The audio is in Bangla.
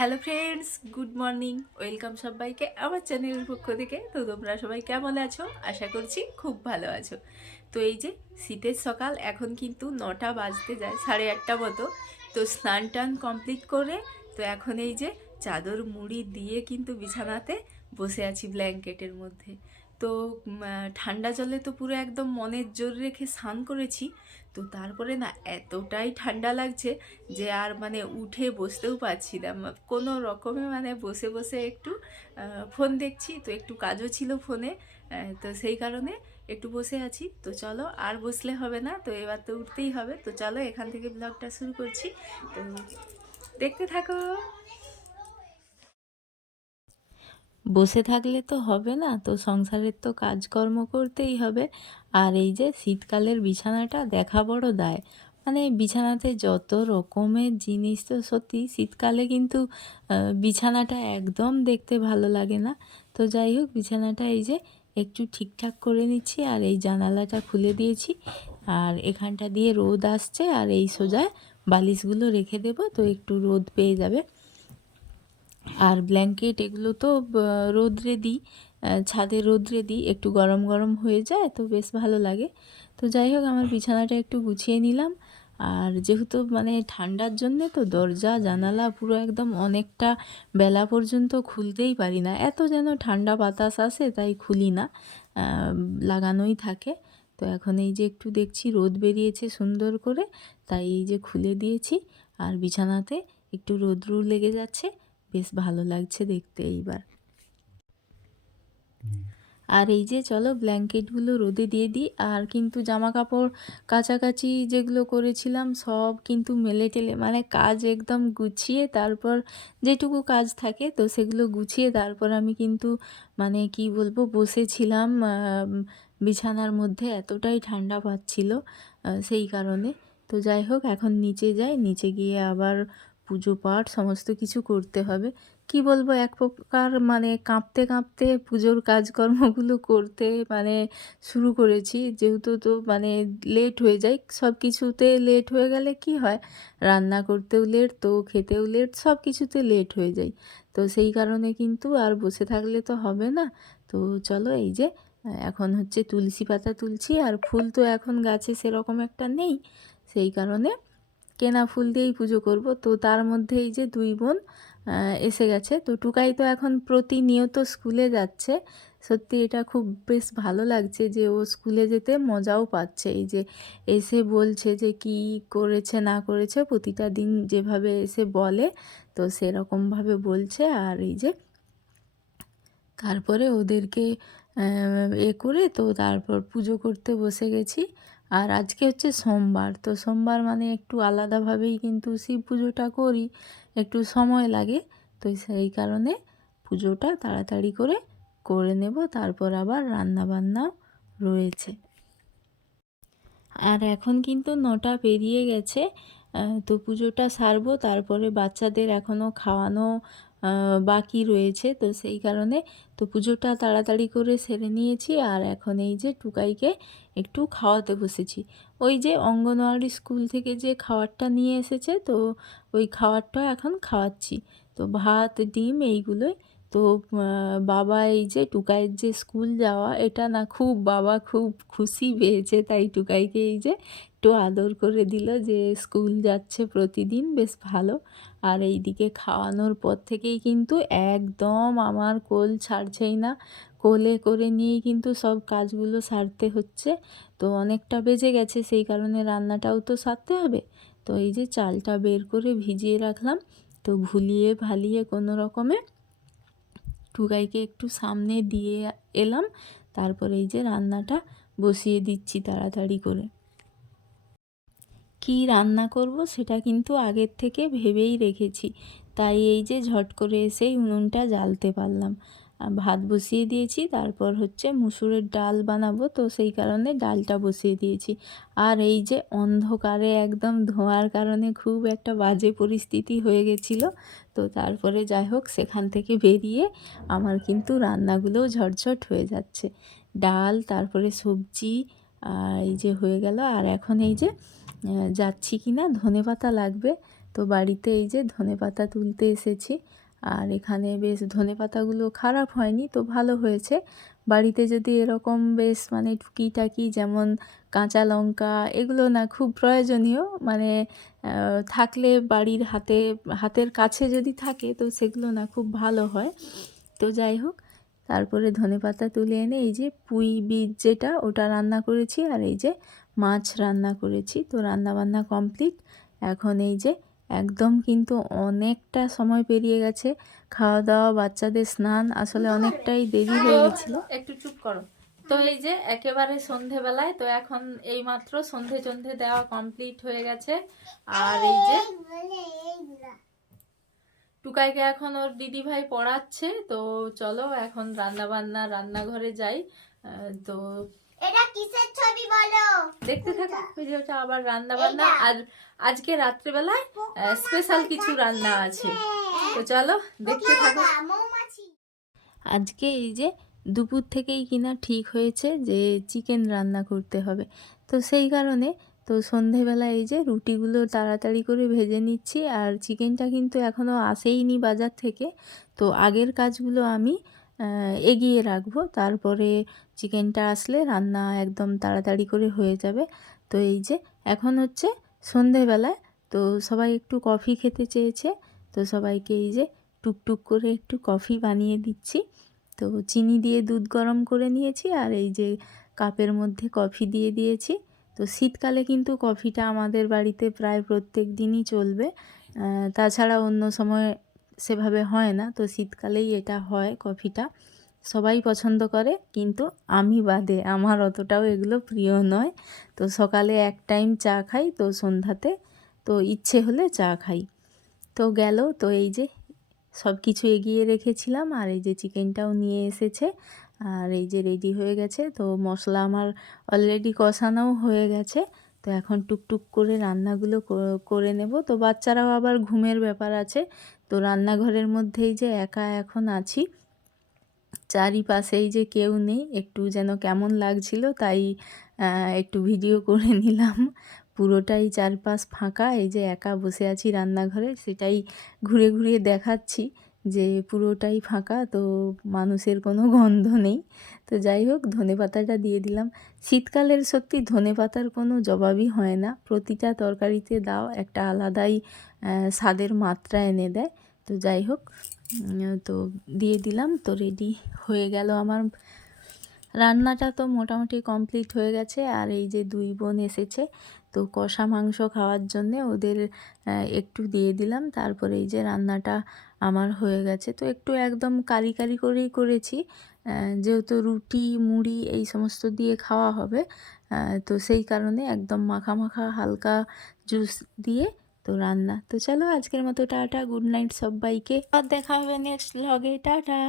Hello friends, good morning. Welcome সবাইকে আমার চ্যানেলের পক্ষ থেকে। তো তোমরা সবাই কেমন আছো? আশা করছি খুব ভালো আছো। তো এই যে শীতের সকাল, এখন কিন্তু 9টা বাজতে যায়, 8:30 মতো। তো স্নান টান কমপ্লিট করে তো এখন এই যে চাদর মুড়ি দিয়ে কিন্তু বিছানাতে বসে আছি ব্ল্যাঙ্কেটের মধ্যে। তো ঠান্ডা জলে তো পুরো একদম মনের জোর রেখে স্নান করেছি। তো তারপরে না এতটাই ঠান্ডা লাগছে যে আর উঠে বসতেও পারছি না। কোনো রকমে বসে বসে একটু ফোন দেখছি। তো একটু কাজও ছিল ফোনে, তো সেই কারণে একটু বসে আছি। তো চলো, আর বসলে হবে না, তো এবার তো উঠতেই হবে। তো চলো এখান থেকে ব্লগটা শুরু করছি, তো দেখতে থাকো। বসে থাকলে তো হবে না, তো সংসারের তো কাজকর্ম করতেই হবে। আর এই যে শীতকালের বিছানাটা দেখা বড় দায়। বিছানাতে যত রকমের জিনিস, তো সত্যি শীতকালে কিন্তু বিছানাটা একদম দেখতে ভালো লাগে না। তো যাই হোক, বিছানাটা এই যে একটু ঠিকঠাক করে নিচ্ছি, আর এই জানালাটা খুলে দিয়েছি। আর এখানটা দিয়ে রোদ আসছে, আর এই সোজা বালিশগুলো রেখে দেবো, তো একটু রোদ পেয়ে যাবে। আর ব্ল্যাঙ্কেট এগুলো তো রোদ্রে দিই, ছাদে রোদ্রে দিই, একটু গরম গরম হয়ে যায়, তো বেশ ভালো লাগে। তো যাই হোক, আমার বিছানাটা একটু গুছিয়ে নিলাম। আর যেহেতু ঠান্ডার জন্যে তো দরজা জানালা পুরো একদম অনেকটা বেলা পর্যন্ত খুলতেই পারি না, এত যেন ঠান্ডা বাতাস আসে, তাই খুলি না, লাগানোই থাকে। তো এখন এই যে একটু দেখছি রোদ বেরিয়েছে সুন্দর করে, তাই এই যে খুলে দিয়েছি। আর বিছানাতে একটু রোদ্রু লেগে যাচ্ছে, বেশ ভালো লাগছে দেখতে এইবার। আর এই যে চলো ব্ল্যাঙ্কেটগুলো রোদে দিয়ে দিই। আর কিন্তু জামা কাপড় কাচাকাচি যেগুলো করেছিলাম সব কিন্তু মেলে টেলে, কাজ একদম গুছিয়ে, তারপর যেটুকু কাজ থাকে তো সেগুলো গুছিয়ে তারপর আমি কিন্তু কি বলবো, বসেছিলাম বিছানার মধ্যে, এতটাই ঠান্ডা পাচ্ছিল সেই কারণে। তো যাই হোক, এখন নিচে যাই, নিচে গিয়ে আবার পুজো পাঠ সমস্ত কিছু করতে হবে। কি বলবো, এক প্রকার কাঁপতে কাঁপতে পুজোর কাজকর্মগুলো করতে শুরু করেছি। যেহেতু তো লেট হয়ে যায়, সব কিছুতে লেট হয়ে গেলে কি হয়, রান্না করতেও লেট, তো খেতেও লেট, সব কিছুতে লেট হয়ে যায়। তো সেই কারণে কিন্তু আর বসে থাকলে তো হবে না। তো চলো এই যে এখন হচ্ছে তুলসী পাতা তুলছি। আর ফুল তো এখন গাছে সেরকম একটা নেই, সেই কারণে কেনা ফুল দিয়েই পুজো করব। তো তার মধ্যে এই যে দুই বোন এসে গেছে। তো টুকাই তো এখন প্রতিনিয়ত স্কুলে যাচ্ছে। সত্যি এটা খুব বেশ ভালো লাগছে যে ও স্কুলে যেতে মজাও পাচ্ছে। এই যে এসে বলছে যে কি করেছে না করেছে, প্রতিটা দিন যেভাবে এসে বলে, তো সেরকমভাবে বলছে। আর এই যে তারপরে ওদেরকে করে তো তারপর পুজো করতে বসে গেছি। আর আজকে হচ্ছে সোমবার, তো সোমবার একটু আলাদাভাবেই কিন্তু শিব পুজোটা করি, একটু সময় লাগে। তো সেই কারণে পুজোটা তাড়াতাড়ি করে করে নেব, তারপর আবার রান্নাবান্না রয়েছে। আর এখন কিন্তু 9টা পেরিয়ে গেছে, তো পুজোটা সারবো, তারপরে বাচ্চাদের এখনও খাওয়ানো বাকি রয়েছে, তো সেই কারণে তো পুজোটা তাড়াতাড়ি করে সেরে নিয়েছি। আর এখন এই যে টুকাইকে একটু খাওয়াতে বসেছি। ওই যে অঙ্গনওয়াড়ি স্কুল থেকে যে খাবারটা নিয়ে এসেছে, তো ওই খাবারটা এখন খাওয়াচ্ছি। তো ভাত ডিম এইগুলোই। তো বাবা এই যে টুকাইয়ের যে স্কুল যাওয়া, এটা না খুব বাবা খুব খুশি পেয়েছে, তাই টুকাইকে এই যে একটু আদর করে দিল যে স্কুল যাচ্ছে প্রতিদিন, বেশ ভালো। আর এই দিকে খাওয়ানোর পর থেকেই কিন্তু একদম আমার কোল ছাড়ছেই না, কোলে করে নিয়েই কিন্তু সব কাজগুলো সারতে হচ্ছে। তো অনেকটা বেজে গেছে, সেই কারণে রান্নাটাও তো সারতে হবে। তো এই যে চালটা বের করে ভিজিয়ে রাখলাম, তো ভুলিয়ে ভালিয়ে কোনো রকমে টুকাইকে একটু সামনে দিয়ে এলাম। তারপরে এই যে রান্নাটা বসিয়ে দিচ্ছি তাড়াতাড়ি করে। কি রান্না করব সেটা কিন্তু আগের থেকে ভেবেই রেখেছি, তাই এই যে ঝট করে এসেই উনুনটা জ্বালতে পারলাম। ভাত বসিয়ে দিয়েছি, তারপর হচ্ছে মুসুরের ডাল বানাবো, তো সেই কারণে ডালটা বসিয়ে দিয়েছি। আর এই যে অন্ধকারে একদম ধোঁয়ার কারণে খুব একটা বাজে পরিস্থিতি হয়ে গেছিলো। তো তারপরে যাই হোক, সেখান থেকে বেরিয়ে আমার কিন্তু রান্নাগুলোও ঝটঝট হয়ে যাচ্ছে। ডাল, তারপরে সবজি, আর এই যে হয়ে গেল। আর এখন এই যে যাচ্ছি কি না ধনেপাতা লাগবে, তো বাড়িতে এই যে ধনেপাতা তুলতে এসেছি। আর এখানে বেশ ধনেপাতাগুলো খারাপ হয়নি, তো ভালো হয়েছে। বাড়িতে যদি এরকম বেশ মানে টুকিটাকি যেমন কাঁচা লঙ্কা এগুলো না খুব প্রয়োজনীয়, মানে থাকলে বাড়ির হাতের কাছে যদি থাকে তো সেগুলো না খুব ভালো হয়। তো যাই হোক, তারপরে ধনেপাতা তুলে এনে এই যে পুঁই বীজ যেটা ওটা রান্না করেছি, আর এই যে মাছ রান্না করেছি। তো রান্নাবান্না কমপ্লিট। এখন এই যে একদম কিন্তু অনেকটা সময় পেরিয়ে গেছে, খাওয়া দাওয়া, বাচ্চাদের স্নান, আসলে অনেকটাই দেরি হয়ে গেছিলো। একটু চুপ করো। তো এই যে একেবারে সন্ধেবেলায়, তো এখন এই মাত্র সন্ধে দেওয়া কমপ্লিট হয়ে গেছে। আর এই যে টুকাইকে এখন ওর দিদি ভাই পড়াচ্ছে। তো চলো এখন রান্নাঘরে যাই। তো এটা কিসের ছবি বলো? দেখতে থাকো ভিডিওটা। আবার রান্নাবান্না, আর আজকে রাত্রেবেলায় স্পেশাল কিছু রান্না আছে, তো চলো দেখতে থাকো। আজকে এই যে দুপুর থেকেই কিনা ঠিক হয়েছে যে চিকেন রান্না করতে হবে। তো সেই কারণে তো সন্ধেবেলা এই যে রুটিগুলো তাড়াতাড়ি করে ভেজে নিচ্ছি, আর চিকেনটা কিন্তু এখনও আসেইনি বাজার থেকে। তো আগের কাজগুলো আমি এগিয়ে রাখবো, তারপরে চিকেনটা আসলে রান্না একদম তাড়াতাড়ি করে হয়ে যাবে। তো এই যে এখন হচ্ছে সন্ধেবেলায়, তো সবাই একটু কফি খেতে চেয়েছে। তো সবাইকে এই যে টুকটুক করে একটু কফি বানিয়ে দিচ্ছি। তো চিনি দিয়ে দুধ গরম করে নিয়েছি, আর এই যে কাপের মধ্যে কফি দিয়ে দিয়েছি। তো শীতকালে কিন্তু কফিটা আমাদের বাড়িতে প্রায় প্রত্যেক দিনই চলবে, তাছাড়া অন্য সময় সেভাবে হয় না। তো শীতকালেই এটা হয় কফিটা, সবাই পছন্দ করে, কিন্তু আমি বাদে, আমার অতটাও এগুলো প্রিয় নয়। তো সকালে এক টাইম চা খাই, তো সন্ধ্যাতে তো ইচ্ছে হলে চা খাই। তো গেল, তো এই যে সব কিছু এগিয়ে রেখেছিলাম, আর এই যে চিকেনটাও নিয়ে এসেছে, আর এই যে রেডি হয়ে গেছে। তো মশলা আমার অলরেডি কষানোও হয়ে গেছে। তো এখন টুকটুক করে রান্নাগুলো করে নেব। তো বাচ্চারাও আবার ঘুমের ব্যাপার আছে। তো রান্নাঘরের মধ্যেই যে একা এখন আছি, চারিপাশেই যে কেউ নেই, একটু যেন কেমন লাগছিল, তাই একটু ভিডিও করে নিলাম। পুরোটাই চারপাশ ফাঁকা, এই যে একা বসে আছি রান্নাঘরে, সেটাই ঘুরে ঘুরে দেখাচ্ছি যে পুরোটাই ফাঁকা, তো মানুষের কোনো গন্ধ নেই। তো যাই হোক, ধনেপাতাটা দিয়ে দিলাম। শীতকালের সত্যি ধনেপাতার কোনো জবাবই হয় না, প্রতিটা তরকারিতে দাও একটা আলাদাই স্বাদের মাত্রা এনে দেয়। তো যাই হোক, তো দিয়ে দিলাম। তো রেডি হয়ে গেল আমার রান্নাটা, তো মোটামুটি কমপ্লিট হয়ে গেছে। আর এই যে দুই বোন এসেছে, তো কষা মাংস খাওয়ার জন্যে ওদের একটু দিয়ে দিলাম। তারপরে এই যে রান্নাটা আমার হয়ে গেছে। তো একটু একদম কারি কারি করেই করেছি, যেহেতু রুটি মুড়ি এই সমস্ত দিয়ে খাওয়া হবে, তো সেই কারণে একদম মাখা মাখা হালকা জুস দিয়ে তো রান্না। তো চলো আজকের মতো টাটা, গুড নাইট সবাইকে, আর দেখা হবে নেক্সট ব্লগে, টাটা।